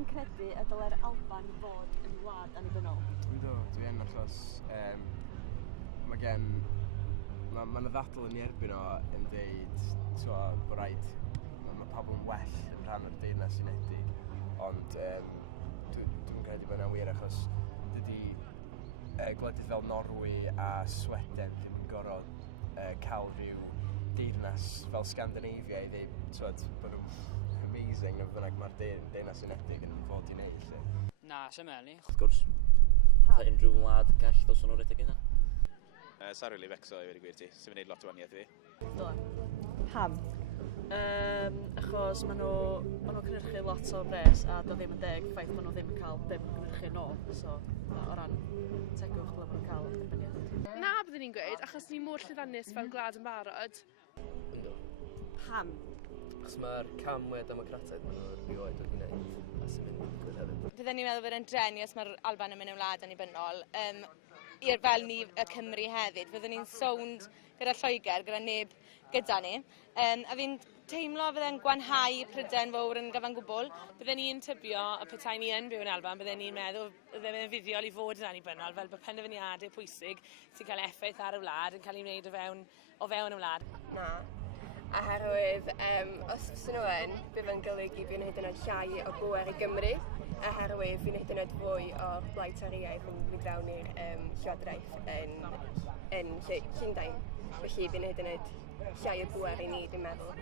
chi'n credu y dylai'r Alban fod yn wlad annibynnol? Ynddo, dwi yn achos mae yna ddadl yn ei erbyn o yn deud bod rhaid, mae pobl yn well yn rhan o'r Deyrnas Unedig, ond dwi'n credu bod yna'n wir achos dydy gwledydd fel Norwy a Sweden ddim yn gorfod cael rhyw deyrnas fel Scandinavia i ddeud bod nhw'n amazing o fynnag mae'r Deyrnas Unedig yn fod i wneud. Na, sy'n meli. Wrth gwrs. Pam? Unrhyw wlad gall dos o'n rhedeg yna. Sa'n rili becso i wedi gwir ti, sy'n gwneud lot o waniaeth fi. Pam? Achos maen nhw'n cynhyrchu lot o bres a doedd ddim yn deg ffaith maen nhw ddim yn cael dim yn cynhyrchu nôl. So, o ran tegwch ble maen nhw'n cael erbynniad. Na, byddwn ni'n gweud, achos ni mor llyddiannus fel gwlad yn barod. Ynddo. Pam? Achos mae'r cam mwy democrataidd maen nhw rioed wedi gwneud a sy'n mynd i gwyd hefyd. Byddwn ni'n meddwl bod yn drenu os mae'r Alban yn mynd yn wlad annibynnol. I'r fel ni y Cymru hefyd, fyddwn ni'n sownd gyda Lloegr, gyda neb gyda ni. A fi'n teimlo fydde'n gwanhau pryden fawr yn gyfan gwbl. Bydden ni'n tybio y petai ni yn byw yn Alban, bydden ni'n meddwl bydden ni'n fuddiol i fod yn annibynnol, fel bod penderfyniadau pwysig sy'n cael effaith ar y wlad yn cael ei wneud o fewn y wlad. Na, oherwydd os fysyn nhw yn, bydd yn golygu fi'n hyd yn oed llai o bwer i Gymru, oherwydd fi'n hyd yn oed fwy o'r blaetariaeth yn mynd fewn i'r llywodraeth yn Llundain. Felly fi'n hyd yn oed llai o bwer i ni, dwi'n meddwl.